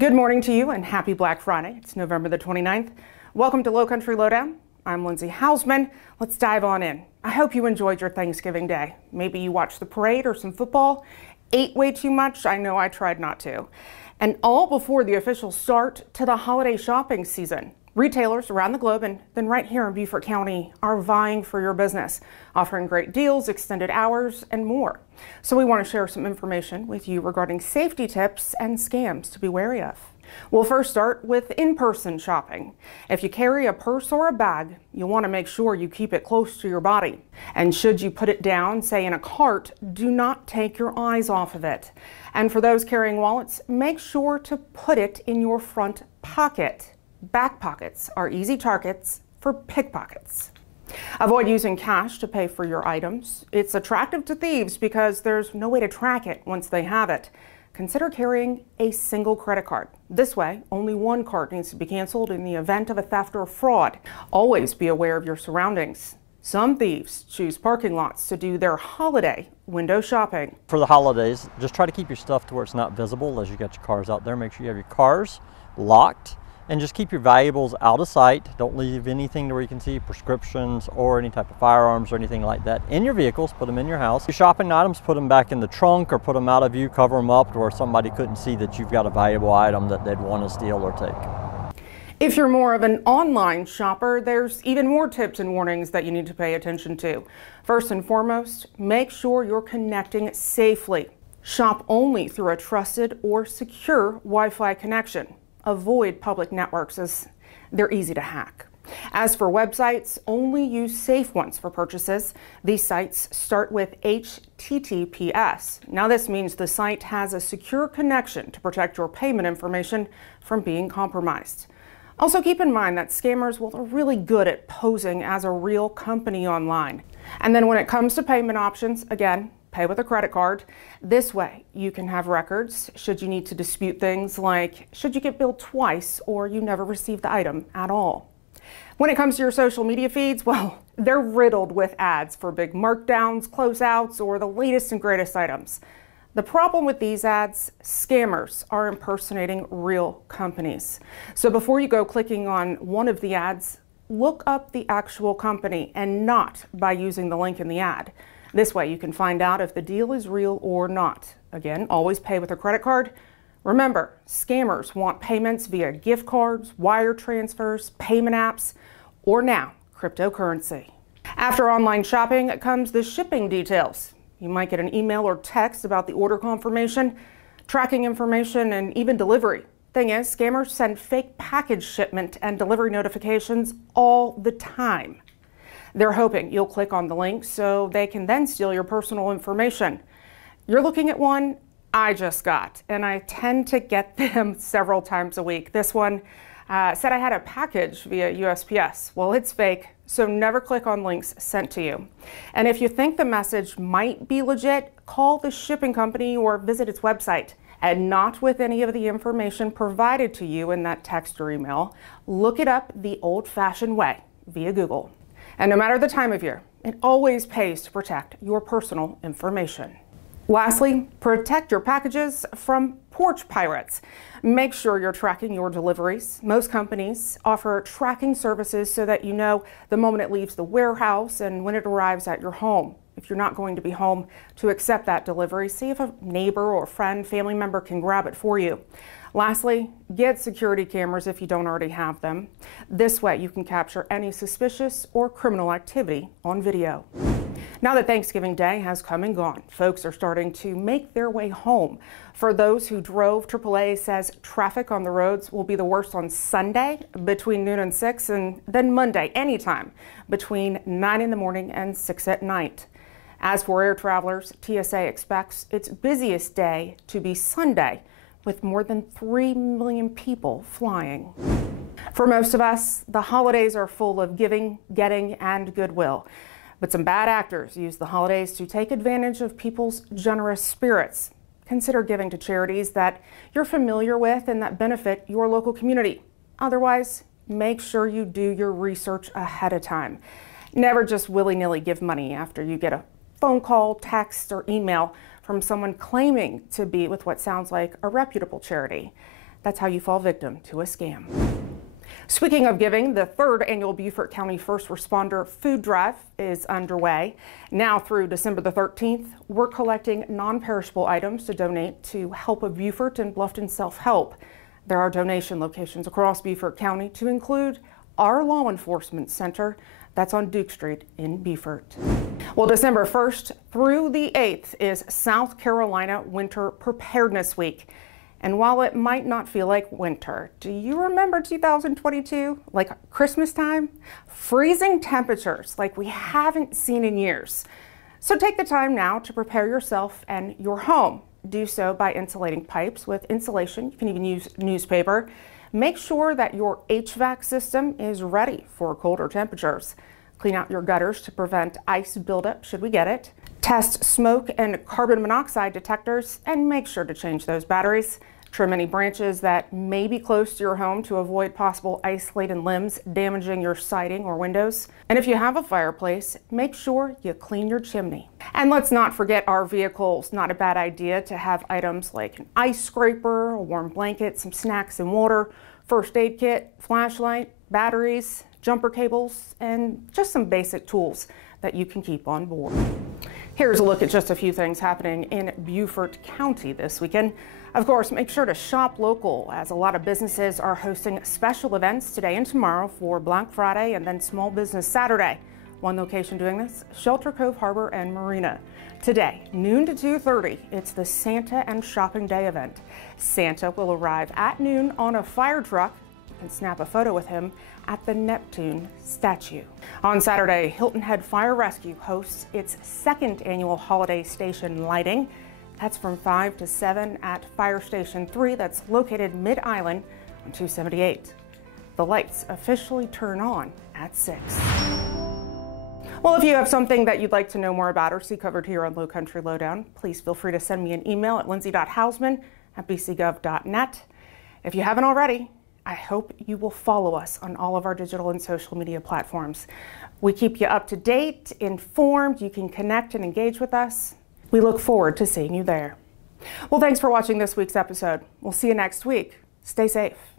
Good morning to you and happy Black Friday. It's November the 29th. Welcome to Lowcountry Lowdown. I'm Lindsay Hausman. Let's dive on in. I hope you enjoyed your Thanksgiving Day. Maybe you watched the parade or some football, ate way too much. I know I tried not to. And all before the official start to the holiday shopping season. Retailers around the globe and then right here in Beaufort County are vying for your business, offering great deals, extended hours, and more. So we want to share some information with you regarding safety tips and scams to be wary of. We'll first start with in-person shopping. If you carry a purse or a bag, you'll want to make sure you keep it close to your body. And should you put it down, say in a cart, do not take your eyes off of it. And for those carrying wallets, make sure to put it in your front pocket. Back pockets are easy targets for pickpockets. Avoid using cash to pay for your items. It's attractive to thieves because there's no way to track it once they have it. Consider carrying a single credit card. This way, only one card needs to be canceled in the event of a theft or fraud. Always be aware of your surroundings. Some thieves choose parking lots to do their holiday window shopping. For the holidays, just try to keep your stuff to where it's not visible as you got your cars out there. Make sure you have your cars locked. And just keep your valuables out of sight. Don't leave anything to where you can see prescriptions or any type of firearms or anything like that in your vehicles. Put them in your house. Your shopping items, put them back in the trunk or put them out of view, cover them up to where somebody couldn't see that you've got a valuable item that they'd want to steal or take. If you're more of an online shopper, there's even more tips and warnings that you need to pay attention to. First and foremost, make sure you're connecting safely. Shop only through a trusted or secure Wi-Fi connection. Avoid public networks as they're easy to hack. As for websites, only use safe ones for purchases. These sites start with HTTPS. Now this means the site has a secure connection to protect your payment information from being compromised. Also keep in mind that scammers, well, they're really good at posing as a real company online. And then when it comes to payment options, again, pay with a credit card. This way, you can have records should you need to dispute things like should you get billed twice or you never received the item at all. When it comes to your social media feeds, well, they're riddled with ads for big markdowns, closeouts, or the latest and greatest items. The problem with these ads, scammers are impersonating real companies. So before you go clicking on one of the ads, look up the actual company and not by using the link in the ad. This way you can find out if the deal is real or not. Again, always pay with a credit card. Remember, scammers want payments via gift cards, wire transfers, payment apps, or now, cryptocurrency. After online shopping comes the shipping details. You might get an email or text about the order confirmation, tracking information, and even delivery. Thing is, scammers send fake package shipment and delivery notifications all the time. They're hoping you'll click on the link so they can then steal your personal information. You're looking at one I just got, and I tend to get them several times a week. This one said I had a package via USPS. Well, it's fake, so never click on links sent to you. And if you think the message might be legit, call the shipping company or visit its website. And not with any of the information provided to you in that text or email. Look it up the old-fashioned way, via Google. And no matter the time of year, it always pays to protect your personal information. Lastly, protect your packages from porch pirates. Make sure you're tracking your deliveries. Most companies offer tracking services so that you know the moment it leaves the warehouse and when it arrives at your home. If you're not going to be home to accept that delivery, see if a neighbor or friend, family member can grab it for you. Lastly, get security cameras if you don't already have them. This way you can capture any suspicious or criminal activity on video. Now that Thanksgiving Day has come and gone, folks are starting to make their way home. For those who drove, AAA says traffic on the roads will be the worst on Sunday between noon and 6, and then Monday anytime between 9 in the morning and 6 at night. As for air travelers, TSA expects its busiest day to be Sunday, with more than 3 million people flying. For most of us, the holidays are full of giving, getting, and goodwill. But some bad actors use the holidays to take advantage of people's generous spirits. Consider giving to charities that you're familiar with and that benefit your local community. Otherwise, make sure you do your research ahead of time. Never just willy-nilly give money after you get a phone call, text, or email from someone claiming to be with what sounds like a reputable charity. That's how you fall victim to a scam. Speaking of giving, the 3rd annual Beaufort County First Responder Food Drive is underway. Now through December the 13th, we're collecting non-perishable items to donate to Help of Beaufort and Bluffton Self-Help. There are donation locations across Beaufort County to include our law enforcement center that's on Duke Street in Beaufort. Well, December 1st through the 8th is South Carolina Winter Preparedness Week. And while it might not feel like winter, do you remember 2022? Like Christmas time? Freezing temperatures like we haven't seen in years. So take the time now to prepare yourself and your home. Do so by insulating pipes with insulation. You can even use newspaper. Make sure that your HVAC system is ready for colder temperatures. Clean out your gutters to prevent ice buildup should we get it. Test smoke and carbon monoxide detectors and make sure to change those batteries. Trim any branches that may be close to your home to avoid possible ice-laden limbs damaging your siding or windows. And if you have a fireplace, make sure you clean your chimney. And let's not forget our vehicles. Not a bad idea to have items like an ice scraper, a warm blanket, some snacks and water, first aid kit, flashlight, batteries, jumper cables, and just some basic tools that you can keep on board. Here's a look at just a few things happening in Beaufort County this weekend. Of course, make sure to shop local as a lot of businesses are hosting special events today and tomorrow for Black Friday and then Small Business Saturday. One location doing this, Shelter Cove Harbor and Marina. Today, noon to 2:30, it's the Santa and Shopping Day event. Santa will arrive at noon on a fire truck. You can snap a photo with him at the Neptune statue. On Saturday, Hilton Head Fire Rescue hosts its 2nd annual holiday station lighting. That's from 5 to 7 at Fire Station 3 that's located mid-island on 278. The lights officially turn on at 6. Well, if you have something that you'd like to know more about or see covered here on Lowcountry Lowdown, please feel free to send me an email at lindsay.hausman@bcgov.net. If you haven't already, I hope you will follow us on all of our digital and social media platforms. We keep you up to date, informed. You can connect and engage with us. We look forward to seeing you there. Well, thanks for watching this week's episode. We'll see you next week. Stay safe.